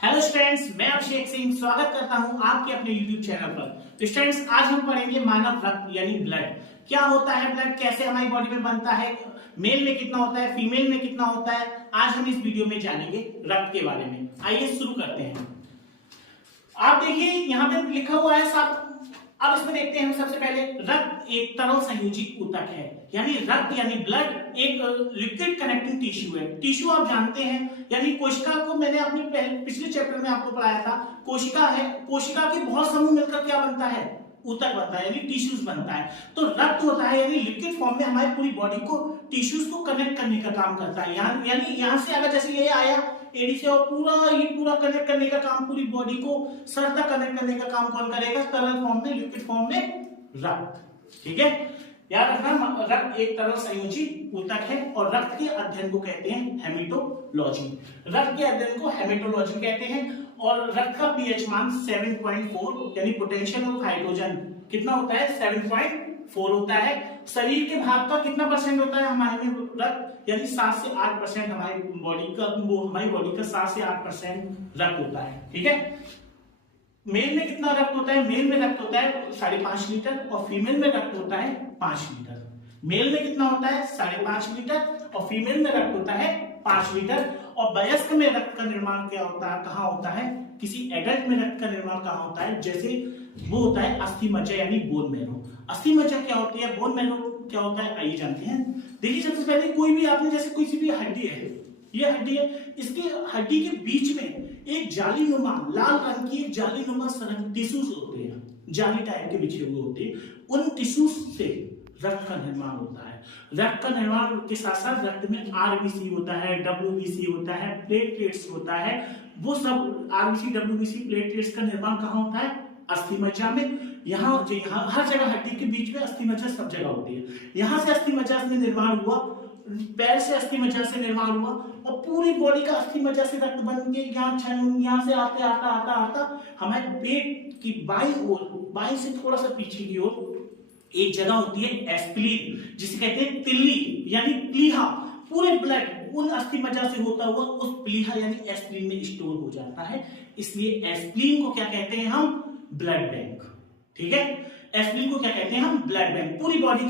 Hello students, मैं अभिषेक सिंह स्वागत करता हूं आपके अपने यूट्यूब चैनल पर। तो स्टूडेंट्स, आज हम पढ़ेंगे मानव रक्त यानी ब्लड। क्या होता है ब्लड, कैसे हमारी बॉडी में बनता है, मेल में कितना होता है, फीमेल में कितना होता है, आज हम इस वीडियो में जानेंगे रक्त के बारे में। आइए शुरू करते हैं। आप देखिए यहाँ पे लिखा हुआ है साहब। अब इसमें देखते हैं हम सबसे पहले, रक्त एक तरल संयोजी ऊतक है। यानी रक्त यानी ब्लड एक लिक्विड कनेक्टिंग टिश्यू है। टिश्यू आप जानते हैं, यानी कोशिका को मैंने अपने पिछले चैप्टर में आपको पढ़ाया था। कोशिका है, कोशिका के बहुत समूह मिलकर क्या बनता है, ऊतक बनता है, यानी टिश्यूज बनता है। तो रक्त होता है यानी लिक्विड फॉर्म में हमारी पूरी बॉडी को, टिश्यूज को कनेक्ट करने का काम करता है। यानी यहाँ से अगर जैसे ये आया एडी से, और पूरा कनेक्ट करने का काम, पूरी बॉडी को सर तक कनेक्ट करने का काम कौन करेगा, तरल फॉर्म में, लिक्विड फॉर्म में रक्त। ठीक है, याद रखना, रक्त एक तरल संयोजी ऊतक है और रक्त के अध्ययन को कहते हैं हेमेटोलॉजी। रक्त के अध्ययन को हेमेटोलॉजी कहते हैं। और रक्त का पीएच मान 7.4 यानी पोटेंशियल ऑफ हाइड्रोजन कितना होता है, 7.4 होता है। शरीर के भाग का कितना परसेंट होता है हमारे में रक्त, यानी 7 से 8% हमारी बॉडी का 7 से 8% रक्त होता है। ठीक है, मेल में कितना रक्त होता है, मेल में रक्त होता है 5.5 लीटर और फीमेल में रक्त होता है 5 लीटर। मेल में कितना होता है 5.5 लीटर और फीमेल में रक्त होता है 5 लीटर। और वयस्क में रक्त का निर्माण क्या होता है, कहाँ होता है, किसी एडल्ट में रक्त का निर्माण कहाँ होता है, जैसे वो होता है अस्थि मज्जा यानी बोन मैरो। अस्थि मज्जा क्या होती है, बोन मैरो क्या होता है, आइए जानते हैं। देखिए सबसे पहले, कोई भी आपने जैसे किसी भी हड्डी है, ये हड्डी है, इसकी हड्डी के बीच में एक जालीनुमा, लाल रंग की एक जालीनुमा टिश्यूज होते हैं, जाली टाइप के बिछे हुए होते हैं। उन टिश्यूज से रक्त का निर्माण होता है। रक्त का निर्माण के साथ साथ रक्त में आरबीसी होता है, डब्ल्यूबीसी होता है, प्लेटलेट्स होता है। वो सब आरबीसी, डब्ल्यूबीसी, प्लेटलेट्स का निर्माण कहाँ होता है, अस्थि मज्जा में। यहाँ हर जगह हड्डी के बीच में अस्थि मज्जा सब जगह होती है। यहाँ से अस्थि मज्जा में निर्माण हुआ, पैर से अस्थि मज्जा से निर्माण हुआ और पूरी बॉडी का अस्थि मज्जा से रक्त बन के यहाँ से आते आता हमारे पेट की बाईं से थोड़ा सा पीछे की ओर एक जगह होती है एस्प्लीन, जिसे कहते हैं तिल्ली यानी प्लीहा। पूरे ब्लड उन अस्थि मज्जा से होता हुआ उस प्लीहा यानी एस्प्लीन में स्टोर हो जाता है। इसलिए एस्प्लीन को क्या कहते हैं हम, ब्लड बैंक। ठीक है, एस्प्लीन को क्या कहते हैं हम, ब्लड बैंक। पूरी बॉडी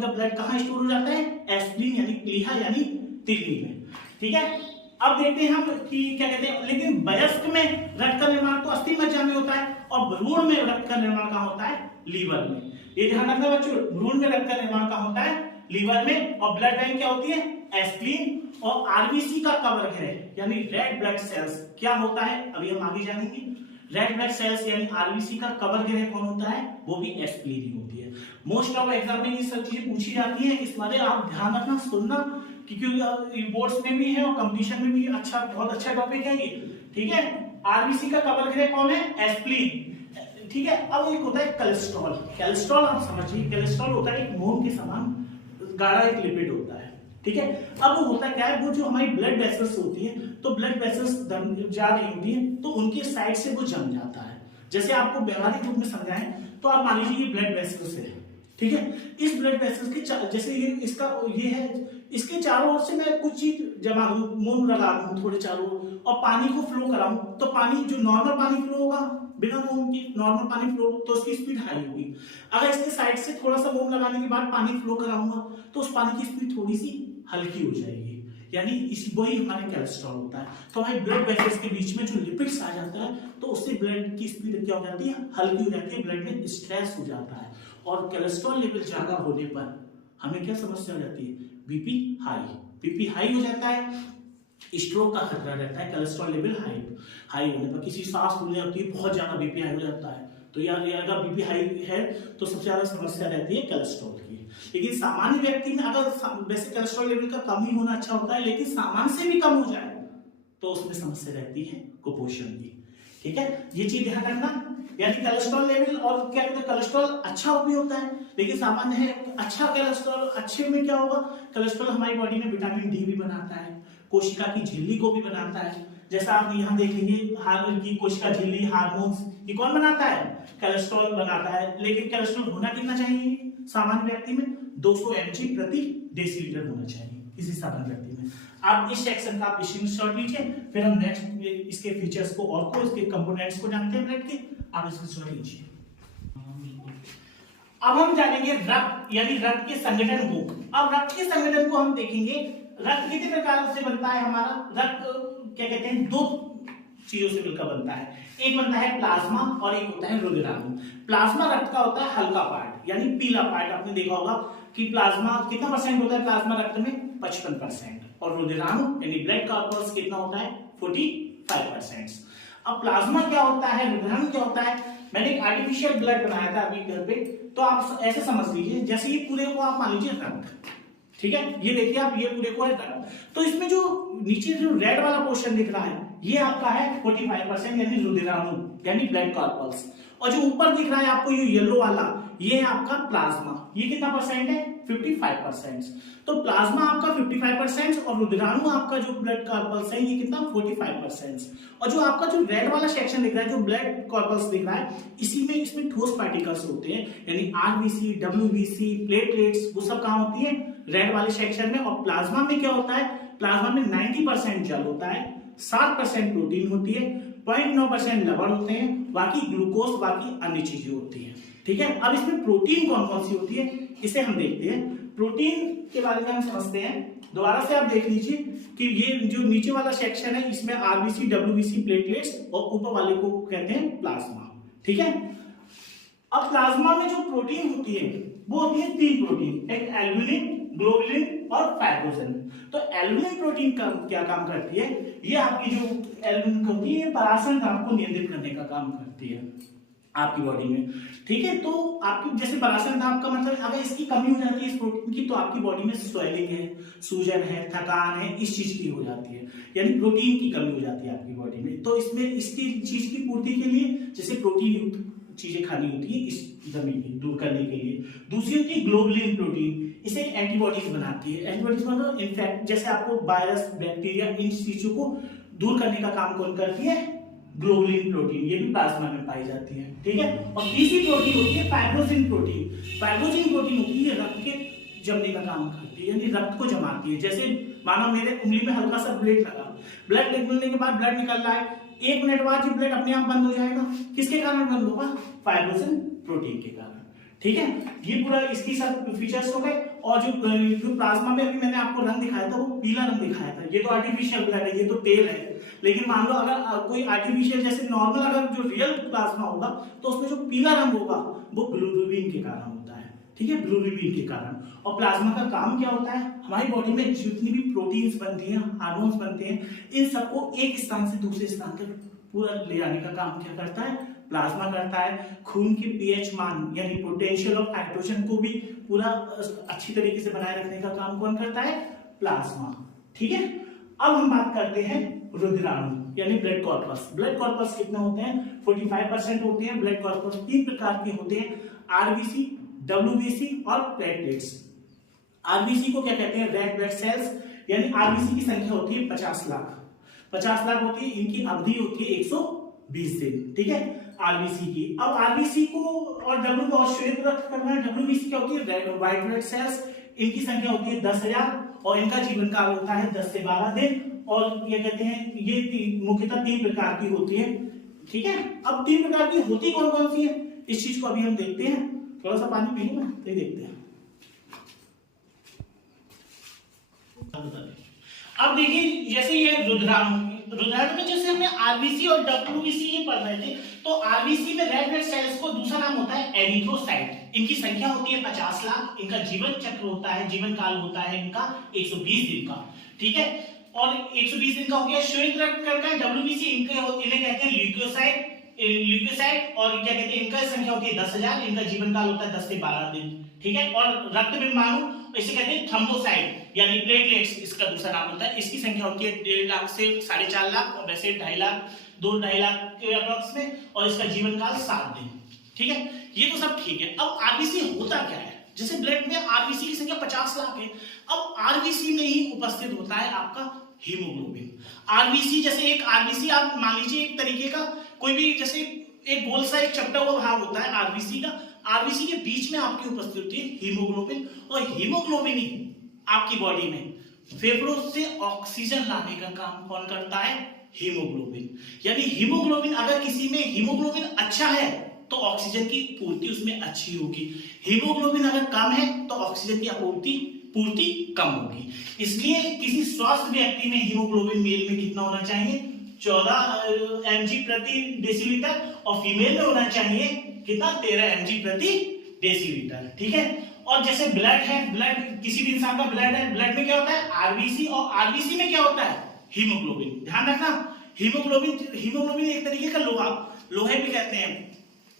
का ब्लड कहाँ स्टोर हो जाता है, एस्प्लीन यानी प्लीहा यानी तिल्ली में। ठीक है, अब देखते हैं हम कि क्या कहते हैं। लेकिन वयस्क में रक्त का निर्माण तो अस्थि मज्जा में होता है और भ्रूण में रक्त का निर्माण कहाँ होता है, लीवर में। ये ध्यान रखना बच्चों, भ्रूण में रक्त का निर्माण कहाँ होता है, लीवर में। और ब्लड बैंक क्या होती है, एस्प्लीन। और आरबीसी का कवर है यानी रेड ब्लड सेल्स क्या होता है, अभी हम आगे जानेंगे। रेड ब्लड सेल्स यानी आरबीसी का कवर ग्रह कौन होता है, वो भी एस्प्लीन ही होती है। मोस्ट ऑफ एग्जाम में ये सब चीजें पूछी जाती है, इस बारे आप ध्यान रखना, सुनना, क्योंकि बोर्ड्स में भी है और कंपटीशन में भी बहुत अच्छा टॉपिक है ये। ठीक है, आरबीसी का कवर ग्रह कौन है, एस्प्लीन। ठीक है, अब एक होता है कोलेस्ट्रॉल। कोलेस्ट्रॉल आप समझिए, कोलेस्ट्रॉल होता है एक मोम के समान गाढ़ा एक लिपिड होता है। ठीक है, अब वो होता क्या है, वो जो हमारी ब्लड वेसल्स होती है, तो ब्लड वेसल्स जा रही होती है तो उनके साइड से वो जम जाता है। जैसे आपको व्यवहारिक रूप में समझाएं तो आप मान लीजिए ये ब्लड वेसल्स है। ठीक है, इस ब्लड वेसल्स के जैसे ये है, इसके चारों ओर से मैं कुछ चीज जमा दूं, मोम लगा दूं थोड़े चारों ओर और पानी को फ्लो कराऊं, तो पानी जो नॉर्मल पानी फ्लो होगा बिना मोम के, नॉर्मल पानी फ्लो, तो उसकी स्पीड हाई होगी। अगर इसके साइड से थोड़ा सा मोम लगाने के बाद पानी फ्लो कराऊंगा तो उस पानी की स्पीड थोड़ी सी हल्की हो जाएगी। यानी वही हमारे कोलेस्ट्रॉल होता है। तो हमारे ब्लड वेसल्स के बीच में जो लिपिड्स आ जाता है तो उससे ब्लड की स्पीड क्या हो जाती है, हल्की हो जाती है, ब्लड में स्ट्रेस हो जाता है। और कोलेस्ट्रॉल लेवल ज्यादा होने पर हमें क्या समस्या हो जाती है, बीपी हाई हो जाता है, स्ट्रोक का खतरा रहता है। कोलेस्ट्रॉल लेवल हाई होने पर किसी सांस फूलने होती है, बहुत ज्यादा बीपी हाई हो जाता है। तो अगर बीपी हाई है तो सबसे ज्यादा समस्या रहती है कोलेस्ट्रॉल की। लेकिन सामान्य व्यक्ति में अगर वैसे कोलेस्ट्रॉल लेवल का कम ही होना अच्छा होता है, लेकिन सामान्य से भी कम हो जाए तो उसमें समस्या रहती है कुपोषण की। ठीक है, ये चीज ध्यान रखना। यानी कोलेस्ट्रॉल लेवल, और क्या कहते हैं, कोलेस्ट्रॉल अच्छा भी होता है लेकिन सामान्य है। अच्छा कोलेस्ट्रॉल अच्छे में क्या होगा, कोलेस्ट्रॉल हमारी बॉडी में विटामिन डी भी बनाता है, कोशिका की झिल्ली को भी बनाता है। जैसा आप यहाँ देखेंगे, हार्मोन की कोशिका झिल्ली, हार्मोन्स, ये कौन बनाता है, कोलेस्ट्रॉल बनाता है। लेकिन कोलेस्ट्रॉल होना कितना चाहिए सामान्य व्यक्ति में, 200 mg प्रति डेसीलीटर होना चाहिए किसी सामान्य व्यक्ति में। हैं। आप इस सेक्शन का आप स्क्रीनशॉट लीजिए, फिर हम नेक्स्ट इसके फीचर्स को और को इसके कंपोनेंट्स को जानते हैं ब्लड के, आप स्क्रीनशॉट लीजिए। अब हम जानेंगे रक्त यानी रक्त के संगठन को। अब रक्त के संगठन को हम देखेंगे, रक्त कितने प्रकार से बनता है हमारा। रक्त क्या कहते हैं, दो चीजों से मिलकर बनता है, एक बनता है प्लाज्मा और एक होता है रुधिराणु। प्लाज्मा रक्त का होता है हल्का पार्ट यानी पीला पार्ट। आपने देखा होगा कि प्लाज्मा कितना परसेंट होता है प्लाज्मा रक्त में, 55%, और रुधिराणु यानी ब्लड कॉर्पस कितना होता है, 45%। अब प्लाज्मा क्या होता है, रुधिराणु क्या होता है। मैंने एक आर्टिफिशियल ब्लड बनाया था अभी घर पे, तो आप ऐसे समझ लीजिए जैसे ये पूरे को आप मान लीजिए रक्त, ठीक है, ये देखिए आप, ये पूरे को है रक्त, तो इसमें जो नीचे जो रेड वाला पोर्शन दिख रहा है ये आपका है 45% यानी रुधिराणु यानी ब्लड कॉर्पस, और जो ऊपर दिख रहा है आपको ये येलो वाला ये है आपका प्लाज्मा, ये कितना परसेंट है, 55%। तो प्लाज्मा आपका 55% और रुधिराणु आपका जो ब्लड कॉर्पस है ये कितना 45%। और जो आपका जो रेड वाला सेक्शन दिख रहा है, जो ब्लड कॉर्पस दिख रहा है, इसी में इसमें ठोस पार्टिकल्स होते हैं यानी आरबीसी, डब्ल्यूबीसी, प्लेटलेट्स, वो सब कहां होती है, रेड वाले सेक्शन में। और प्लाज्मा में क्या होता है, प्लाज्मा में 90% जल होता है, 7% प्रोटीन होती है, 0.9% लवण होते हैं, बाकी ग्लूकोज, बाकी अन्य चीजें होती हैं, ठीक है। अब इसमें प्रोटीन कौन कौन सी होती है इसे हम देखते हैं। प्रोटीन के बारे में हम समझते हैं, दोबारा से आप देख लीजिए कि ये जो नीचे वाला सेक्शन है इसमें आरबीसी, डब्ल्यूबीसी, प्लेटलेट्स, और ऊपर वाले को कहते हैं प्लाज्मा, ठीक है। अब प्लाज्मा में जो प्रोटीन होती है वो होती है 3 प्रोटीन, एक एल्ब्यूमिन, ग्लोबुलिन और फाइब्रोसिन। तो एल्ब्यूमिन प्रोटीन का क्या काम करती है, ये आपकी जो एल्ब्यूमिन होती है पराशरण दाब को नियंत्रित करने का काम करती है आपकी बॉडी में, ठीक है। तो आपकी जैसे पराशरण दाब का मतलब अगर इसकी कमी हो जाती है इस प्रोटीन की, तो आपकी बॉडी में स्वेलिंग है, सूजन है, थकान है, इस चीज की हो जाती है, यानी प्रोटीन की कमी हो जाती है आपकी बॉडी में। तो इसमें इसकी चीज की पूर्ति के लिए जैसे प्रोटीन युक्त चीजें खानी होती है इस कमी की दूर करने के लिए। दूसरी होती है ग्लोबुलिन प्रोटीन, इसे एंटीबॉडीज बनाती है। एंटीबॉडीज मतलब इन्फेक्ट जैसे आपको वायरस, बैक्टीरिया, इन चीजों को दूर करने का काम कौन करती है, ग्लोबुलिन प्रोटीन, ये भी प्लाज्मा में पाई जाती है, ठीक है। और तीसरी प्रोटीन होती है फाइब्रोसिन प्रोटीन। फाइब्रोसिन प्रोटीन होती है रक्त के जमने का काम करती है यानी रक्त को जमाती है। जैसे मानो मेरे उंगली में हल्का सा ब्लड लगा, ब्लड निकलने के बाद ब्लड निकल रहा है, 1 मिनट बाद ये ब्लड अपने आप बंद हो जाएगा, किसके कारण बंद होगा, फाइब्रोसिन प्रोटीन के कारण, ठीक है। ये पूरा इसकी सब फीचर्स हो गए। और जो प्लाज्मा में अभी मैंने आपको रंग दिखाया था वो पीला रंग दिखाया था, ये तो आर्टिफिशियल ब्लड है, ये तो तेल है। लेकिन मान लो अगर कोई आर्टिफिशियल जैसे नॉर्मल अगर जो रियल प्लाज्मा होगा तो उसमें जो पीला रंग होगा वो बिलिरुबिन के कारण होता है, ठीक है, बिलिरुबिन के कारण। और प्लाज्मा का काम क्या होता है, हमारी बॉडी में जितनी भी प्रोटीन्स बनती हैं, हार्मोन्स बनते हैं, इन सबको एक स्थान से दूसरे स्थान तक पूरा ले जाने का काम क्या करता है, प्लाज्मा करता है। खून के पीएच मान यानी पोटेंशियल ऑफ हाइड्रोजन को भी पूरा अच्छी तरीके से बनाए रखने का काम कौन करता है, प्लाज्मा, ठीक है। अब हम बात करते हैं रुधिराणु यानी ब्लड कॉर्पस। ब्लड कॉर्पस कितना होते हैं, 45% होते हैं। ब्लड कॉर्पस 3 प्रकार के होते हैं, आरबीसी, डब्ल्यूबीसी और प्लेटलेट्स। आरबीसी को क्या कहते हैं, रेड ब्लड सेल्स, यानी आरबीसी की संख्या होती है 50 लाख, 50 लाख होती है, इनकी अवधि होती है 120 दिन, ठीक है, आरबीसी की। अब आरबीसी को और डब्ल्यू को श्वेत रक्त करना है। डब्ल्यूबीसी क्या होती है, व्हाइट ब्लड सेल्स, इनकी संख्या होती है 10,000 और इनका जीवन काल होता है 10 से 12 दिन। और ये कहते हैं ये मुख्यतः 3 प्रकार की होती है, ठीक है। अब 3 प्रकार की होती कौन कौन सी है, इस चीज को अभी हम देखते हैं। थोड़ा सा पानी पीएंगे ना, तो देखते हैं। अब देखिए जैसे ये रुधिराणु में जैसे हमने आरबीसी और डब्ल्यूबीसी ये पढ़ रहे थे, तो आरबीसी में रेड ब्लड सेल्स को दूसरा नाम होता है एरिथ्रोसाइट। इनकी संख्या होती है 50 लाख, इनका जीवन चक्र होता है, जीवन काल होता है इनका 120 दिन का, ठीक है। और 120 दिन का हो गया। श्वेत रक्त करता है डब्ल्यूबीसी, इन्हें कहते हैं ल्यूकोसाइट, और क्या कहते हैं, इनका संख्या होती है 10,000, इनका जीवन काल होता है 10 से 12 दिन, ठीक है। और रक्त बिंदु इसे कहते हैं थ्रोम्बोसाइट यानी प्लेटलेट्स, इसका दूसरा नाम होता है। इसकी संख्या होती है 1.5 लाख से 4.5 लाख, और वैसे 2.5 लाख 2.5 लाख के अप्रॉक्स में, और इसका जीवन काल 7 दिन, ठीक है। ये तो सब ठीक है। अब आरबीसी होता क्या है, जैसे ब्लड में आरबीसी की संख्या 50 लाख है, अब आरबीसी में ही उपस्थित होता है आपका हीमोग्लोबिन। आरबीसी जैसे एक आरबीसी आप मान लीजिए एक तरीके का कोई भी जैसे एक गोल सा एक चपटा हुआ भाग होता है आरबीसी का, आरबीसी के बीच में आपकी उपस्थित होती है हीमोग्लोबिन, और हीमोग्लोबिन ही आपकी बॉडी में फेफड़ों से ऑक्सीजन लाने का काम कौन करता है? हीमोग्लोबिन। यानी हीमोग्लोबिन, अगर किसी में हीमोग्लोबिन अच्छा है तो ऑक्सीजन की पूर्ति उसमें अच्छी होगी। हीमोग्लोबिन अगर कम है तो ऑक्सीजन की पूर्ति कम होगी। इसलिए किसी स्वस्थ व्यक्ति में हीमोग्लोबिन मेल में कितना होना चाहिए? 14 mg प्रति डेसीलीटर, और फीमेल में होना चाहिए कितना? 13 mg प्रति डेसीलीटर। ठीक है। और जैसे ब्लड है, ब्लड किसी भी इंसान का ब्लड है, ब्लड में क्या होता है? आरबीसी, और आरबीसी में क्या होता है? हीमोग्लोबिन। ध्यान रखना, हीमोग्लोबिन एक तरीके का लोहे भी कहते हैं।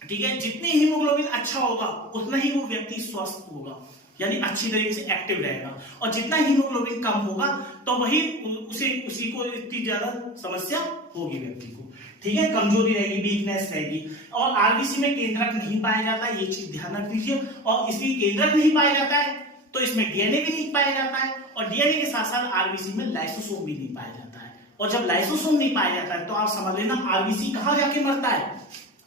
ठीक है। जितने हीमोग्लोबिन अच्छा होगा उतना ही वो व्यक्ति स्वस्थ होगा, यानी अच्छी तरीके से एक्टिव रहेगा। और जितना हीमोग्लोबिन कम होगा तो वही उसी को इतनी ज्यादा समस्या होगी व्यक्ति को। ठीक है। कमजोरी रहेगी, वीकनेस रहेगी। और आरबीसी में केंद्रक नहीं पाया जाता, ये चीज ध्यान रख लीजिए। और इसलिए केंद्रक नहीं पाया जाता है तो इसमें डीएनए भी नहीं पाया जाता है, और डीएनए के साथ साथ आरबीसी में लाइसोसोम भी नहीं पाया जाता है। और जब लाइसोसोम नहीं पाया जाता है तो आप समझ लेना आरबीसी कहां जाके मरता है?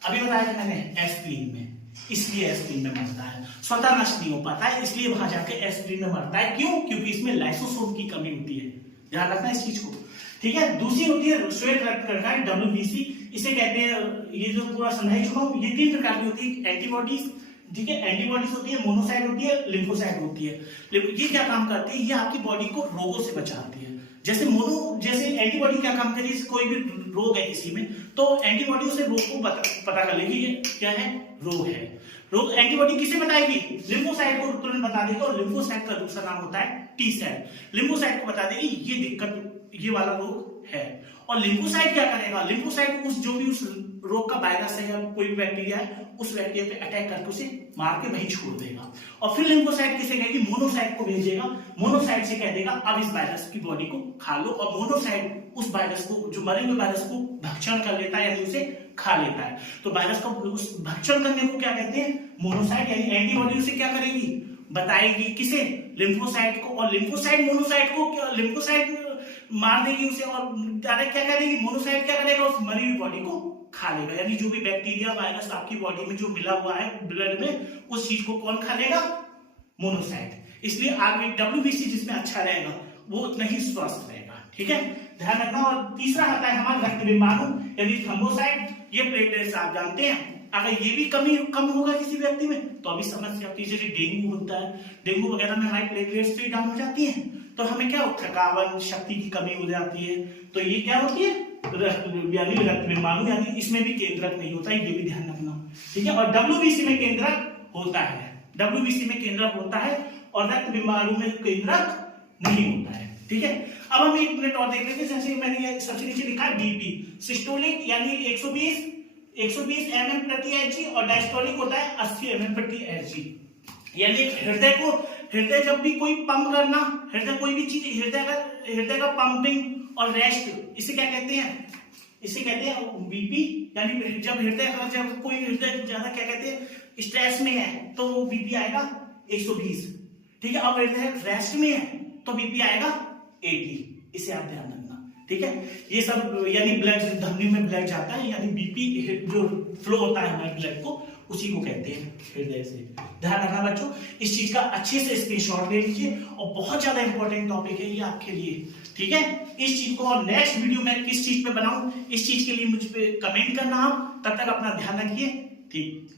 अभी बताया था मैंने, एस्प्रीन में। इसलिए एस्प्रीन में मरता है, स्वतः नष्ट नहीं हो पाता है, इसलिए वहां जाके एस्प्रीन में मरता है। क्यों? क्योंकि इसमें लाइसोसोम की कमी होती है। ध्यान रखना इस चीज को। ठीक है। दूसरी होती है श्वेत रक्त कणिका, WBC। इसे कहते हैं, ये जो पूरा समझाई चुका हूं, ये 3 प्रकार की होती है। एंटीबॉडीज, ठीक है, एंटीबॉडीज होती है, मोनोसाइट होती है, लिम्फोसाइट होती है। ये क्या काम करती है? ये आपकी बॉडी को रोगों से बचाती है। जैसे एंटीबॉडी क्या काम करेगी? कोई भी रोग है किसी में तो एंटीबॉडी उसे रोग को पता कर लेगी, ये क्या है? रोग है। रोग एंटीबॉडी किसे बताएगी? लिम्फोसाइट को तुरंत बता देगी। और लिम्फोसाइट का दूसरा नाम होता है टी सेल। लिम्फोसाइट को बता देगी ये दिक्कत, ये वाला रोग है। और लिम्फोसाइट क्या करेगा? लिम्फोसाइट जो भी उस रोग का वायरस है या कोई भी बैक्टीरिया है, उस बैक्टीरिया पे अटैक करके उसे मार के वहीं छोड़ देगा। और फिर लिम्फोसाइट किसे कहेगी? मोनोसाइट को भेजेगा। मोनोसाइट से कह देगा अब इस वायरस की बॉडी को खा लो। और मोनोसाइट उस वायरस को, जो मरे हुए वायरस को भक्षण कर लेता है, यानी उसे खा लेता है। तो वायरस का उस भक्षण करने को क्या कहते हैं? मोनोसाइट। यानी एंटीबॉडी उसे क्या करेगी? बताएगी। किसे? लिम्फोसाइट को। और लिम्फोसाइट मोनोसाइट को, लिम्फोसाइट मार देगी उसे, और डायरेक्ट क्या करेगी? मोनोसाइट क्या करेगा? उस मरी हुई बॉडी को खा लेगा। यानी जो भी बैक्टीरिया वायरस आपकी बॉडी में जो मिला हुआ है ब्लड में, उस चीज को कौन खा लेगा? मोनोसाइट। इसलिए आगे WBC जिसमें अच्छा रहेगा वो उतना ही स्वस्थ रहेगा। ठीक है। ध्यान रखना। और तीसरा आता है हमारा रक्त बिंबाणु, यानी थ्रोम्बोसाइट। ये प्लेटलेट्स आप जानते हैं, अगर ये भी कम होगा किसी व्यक्ति में तो अभी समस्या होती है। जैसे डेंगू होता है, डेंगू वगैरह में हमारी प्लेटलेट्स भी डाउन हो जाती है, तो हमें क्या थकावट, शक्ति की कमी हो जाती है। तो ये क्या होती है? रक्त बिंबाणु। यानी इसमें भी केंद्रक नहीं होता है, ये भी ध्यान रखना। ठीक है। और WBC में केंद्रक होता है, WBC में केंद्रक होता है, और रक्त बिंबाणु में केंद्रक नहीं होता है। ठीक है। अब हम 1 मिनट और देख लेते हैं। जैसे मैंने सबसे नीचे लिखा है BP, सिस्टोलिक यानी 120 mm प्रति Hg, और डायस्टोलिक होता है 80 mm प्रति Hg। यानी हृदय जब भी कोई पंप करना, हृदय कोई भी चीज, हृदय का पंपिंग और रेस्ट, इसे क्या कहते हैं? इसे कहते हैं बीपी। यानी जब कोई हृदय ज्यादा क्या कहते हैं? स्ट्रेस में है तो वो बीपी आएगा 120। ठीक है। अब हृदय रेस्ट में है तो बीपी आएगा 80। इसे आप ध्यान रखना। ठीक है। ये सब यानी ब्लड, धमनी में ब्लड जाता है, यानी बीपी जो फ्लो होता है हमारे ब्लड को, उसी को कहते हैं हृदय से। ध्यान रखना बच्चों, इस चीज का अच्छे से स्क्रीनशॉट ले लीजिए, और बहुत ज्यादा इंपॉर्टेंट टॉपिक है ये आपके लिए। ठीक है। इस चीज को और नेक्स्ट वीडियो में किस चीज पे बनाऊं, इस चीज के लिए मुझ पे कमेंट करना आप। तब तक अपना ध्यान रखिए। ठीक।